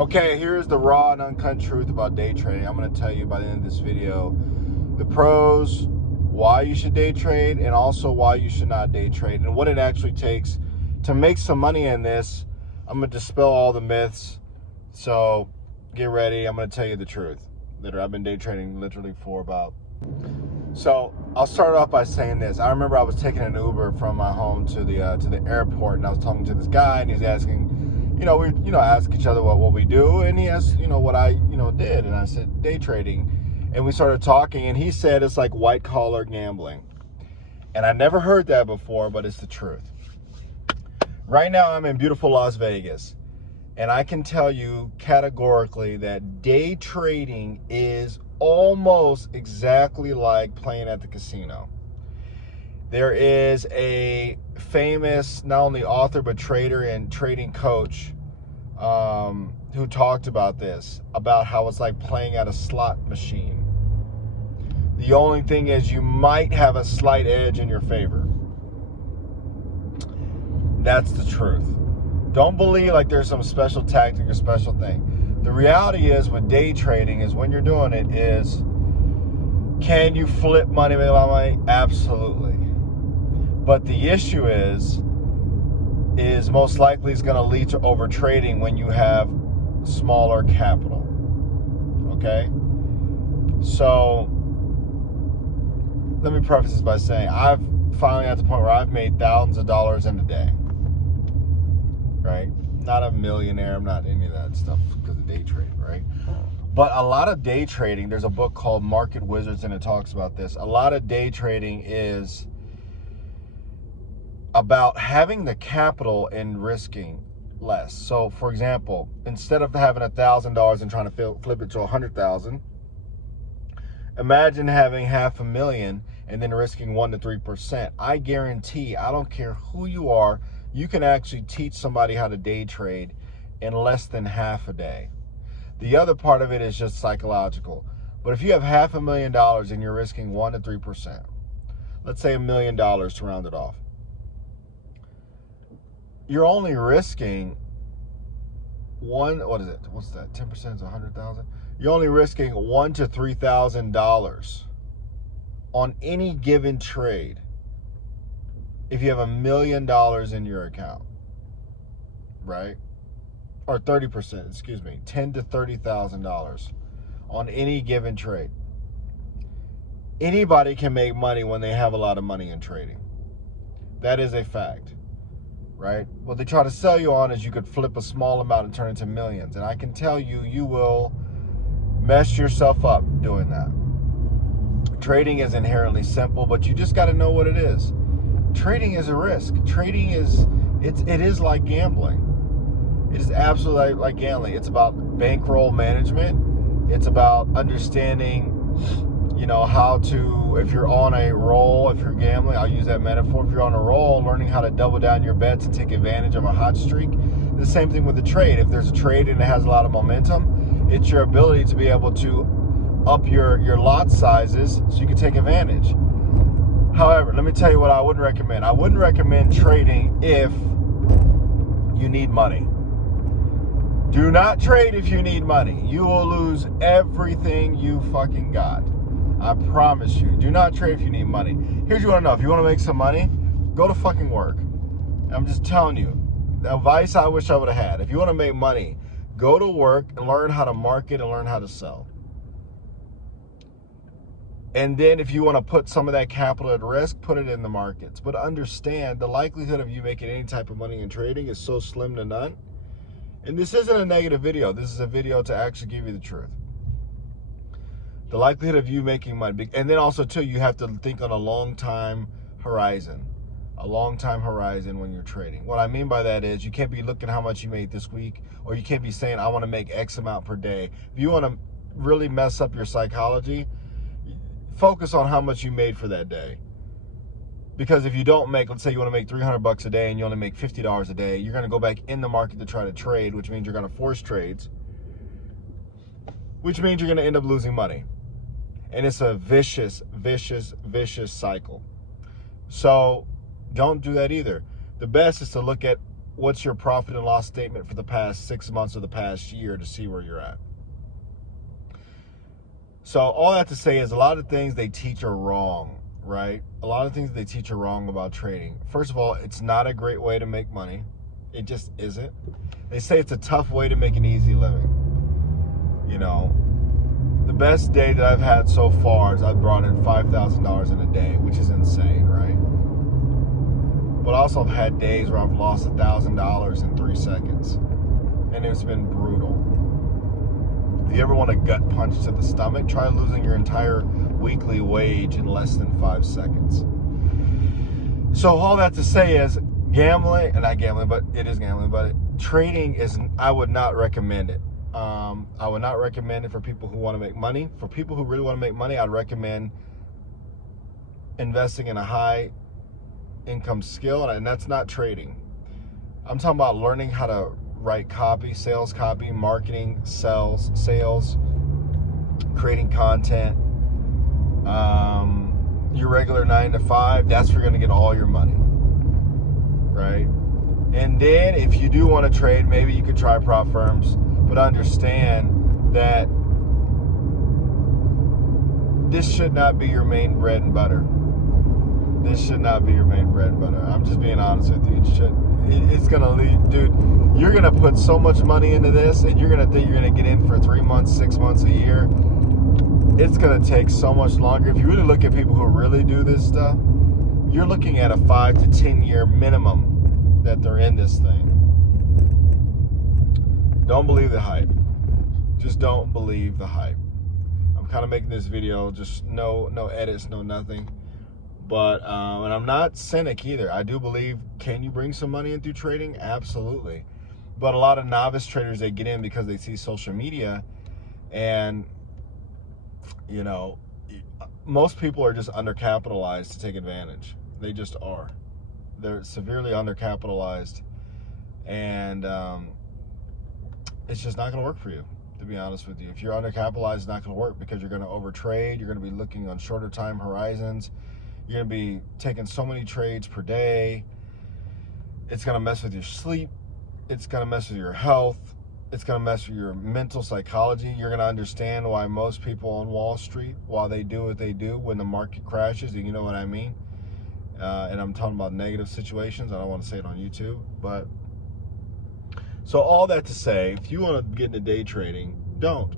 Okay, here's the raw and uncut truth about day trading. I'm going to tell you by the end of this video the pros, why you should day trade, and also why you should not day trade, and what it actually takes to make some money in this. I'm going to dispel all the myths, so get ready. I'm going to tell you the truth. I've been day trading literally for about... So I'll start off by saying this. I remember I was taking an Uber from my home to the airport, and I was talking to this guy, and he's asking, we ask each other what we do, and he asked, what I, did, and I said day trading, and we started talking, and he said it's like white collar gambling, and I never heard that before, but it's the truth. Right now, I'm in beautiful Las Vegas, and I can tell you categorically that day trading is almost exactly like playing at the casino. There is a famous, not only author, but trader and trading coach who talked about this, about how it's like playing at a slot machine. The only thing is you might have a slight edge in your favor. That's the truth. Don't believe like there's some special tactic or special thing. The reality is with day trading is when you're doing it is, can you flip money, make a lot of money? Absolutely. But the issue is most likely it's going to lead to over trading when you have smaller capital. Okay? So let me preface this by saying I've finally at the point where I've made thousands of dollars in a day. Right? Not a millionaire, I'm not any of that stuff because of day trading, right? But a lot of day trading, there's a book called Market Wizards and it talks about this. A lot of day trading is about having the capital and risking less. So for example, instead of having $1,000 and trying to flip it to 100,000, imagine having $500,000 and then risking 1 to 3%. I guarantee, I don't care who you are, you can actually teach somebody how to day trade in less than half a day. The other part of it is just psychological. But if you have $500,000 and you're risking 1 to 3%, let's say $1 million to round it off, you're only risking what's that? 10% is 100,000. You're only risking $1,000 to $3,000 on any given trade if you have $1 million in your account, right? Or 30%, excuse me, $10,000 to $30,000 on any given trade. Anybody can make money when they have a lot of money in trading. That is a fact. Right? What they try to sell you on is you could flip a small amount and turn it into millions. And I can tell you, you will mess yourself up doing that. Trading is inherently simple, but you just got to know what it is. Trading is a risk. Trading is, it is like gambling. It is absolutely like gambling. It's about bankroll management. It's about understanding, how to, if you're on a roll, if you're gambling, I'll use that metaphor. If you're on a roll, learning how to double down your bets and take advantage of a hot streak. The same thing with the trade. If there's a trade and it has a lot of momentum, it's your ability to be able to up your lot sizes so you can take advantage. However, let me tell you what I wouldn't recommend. I wouldn't recommend trading if you need money. Do not trade if you need money. You will lose everything you fucking got. I promise you. Do not trade if you need money. Here's what you want to know. If you want to make some money, go to fucking work. I'm just telling you. The advice I wish I would have had. If you want to make money, go to work and learn how to market and learn how to sell. And then if you want to put some of that capital at risk, put it in the markets. But understand the likelihood of you making any type of money in trading is so slim to none. And this isn't a negative video. This is a video to actually give you the truth. The likelihood of you making money. And then also, too, you have to think on a long time horizon. A long time horizon when you're trading. What I mean by that is you can't be looking how much you made this week, or you can't be saying, I want to make X amount per day. If you want to really mess up your psychology, focus on how much you made for that day. Because if you don't make, let's say you want to make $300 a day and you only make $50 a day, you're going to go back in the market to try to trade, which means you're going to force trades, which means you're going to end up losing money. And it's a vicious, vicious, vicious cycle. So don't do that either. The best is to look at what's your profit and loss statement for the past 6 months or the past year to see where you're at. So all that to say is a lot of things they teach are wrong, right? A lot of things they teach are wrong about trading. First of all, it's not a great way to make money. It just isn't. They say it's a tough way to make an easy living. You know, the best day that I've had so far is I've brought in $5,000 in a day, which is insane, right? But also I've had days where I've lost $1,000 in 3 seconds. And it's been brutal. If you ever want a gut punch to the stomach, try losing your entire weekly wage in less than 5 seconds. So all that to say is gambling, and not gambling, but it is gambling, but trading is, I would not recommend it. I would not recommend it for people who want to make money. For people who really want to make money, I'd recommend investing in a high income skill, and that's not trading. I'm talking about learning how to write copy, sales copy, marketing, sales, creating content. Your regular 9 to 5, that's where you're going to get all your money, right? And then if you do want to trade, maybe you could try prop firms, but understand that this should not be your main bread and butter. This should not be your main bread and butter. I'm just being honest with you. It's going to lead, dude, you're going to put so much money into this, and you're going to think you're going to get in for 3 months, 6 months, a year. It's going to take so much longer. If you really look at people who really do this stuff, you're looking at a 5 to 10 year minimum that they're in this thing. Don't believe the hype. Just don't believe the hype. I'm kind of making this video, just no edits, no nothing. But, and I'm not cynic either. I do believe, can you bring some money in through trading? Absolutely. But a lot of novice traders, they get in because they see social media, and, you know, most people are just undercapitalized to take advantage. They just are. They're severely undercapitalized, and it's just not going to work for you, to be honest with you. If you're undercapitalized, it's not going to work because you're going to overtrade. You're going to be looking on shorter time horizons. You're going to be taking so many trades per day. It's going to mess with your sleep. It's going to mess with your health. It's going to mess with your mental psychology. You're going to understand why most people on Wall Street, while they do what they do when the market crashes, and you know what I mean. And I'm talking about negative situations. I don't want to say it on YouTube. But so all that to say, if you want to get into day trading, don't.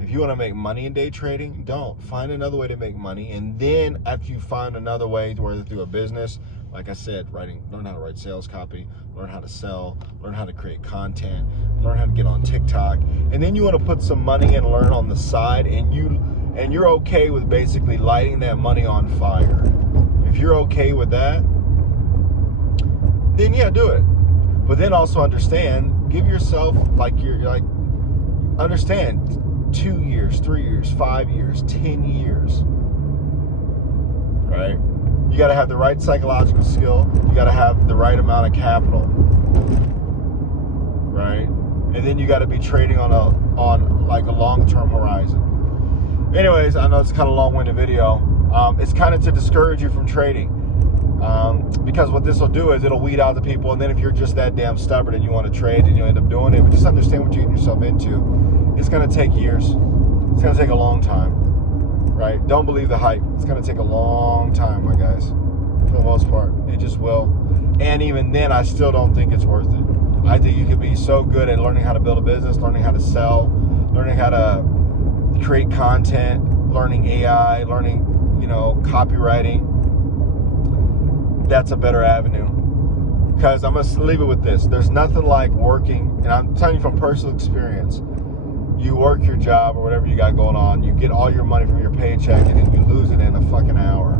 If you want to make money in day trading, don't. Find another way to make money. And then after you find another way, whether through a business, like I said, learn how to write sales copy, learn how to sell, learn how to create content, learn how to get on TikTok. And then you want to put some money and learn on the side, and you're okay with basically lighting that money on fire. If you're okay with that, then yeah, do it. But then also understand, give yourself understand 2 years, 3 years, 5 years, 10 years, right? You got to have the right psychological skill. You got to have the right amount of capital, right? And then you got to be trading on a long-term horizon. Anyways, I know it's kind of a long-winded video. It's kind of to discourage you from trading, because what this will do is it'll weed out the people. And then if you're just that damn stubborn and you want to trade and you end up doing it, but just understand what you're getting yourself into. It's going to take years. It's going to take a long time, right? Don't believe the hype. It's going to take a long time, my guys, for the most part. It just will. And even then, I still don't think it's worth it. I think you could be so good at learning how to build a business, learning how to sell, learning how to create content, learning AI, learning, copywriting. That's a better avenue. Because I'm going to leave it with this. There's nothing like working, and I'm telling you from personal experience. You work your job or whatever you got going on, you get all your money from your paycheck, and then you lose it in a fucking hour.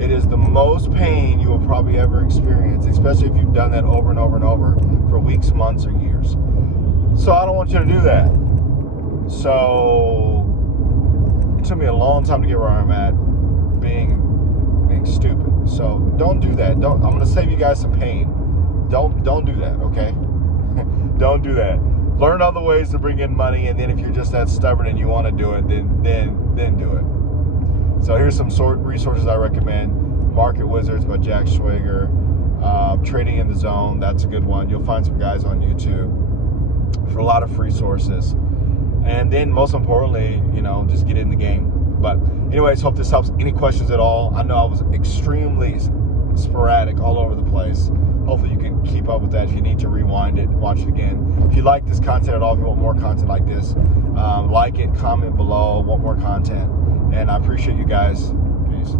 It is the most pain you will probably ever experience, especially if you've done that over and over and over for weeks, months, or years. So I don't want you to do that. So it took me a long time to get where I'm at, being stupid. So don't do that. I'm going to save you guys some pain. Don't do that, okay? Don't do that. Learn other ways to bring in money, and then if you're just that stubborn and you want to do it, then do it. So here's some resources I recommend. Market Wizards by Jack Schwager. Trading in the Zone, that's a good one. You'll find some guys on YouTube for a lot of free sources. And then most importantly, just get in the game. But anyways, hope this helps. Any questions at all? I know I was extremely sporadic all over the place. Hopefully you can keep up with that. If you need to rewind it, watch it again. If you like this content at all, if you want more content like this, like it, comment below, want more content. And I appreciate you guys. Peace.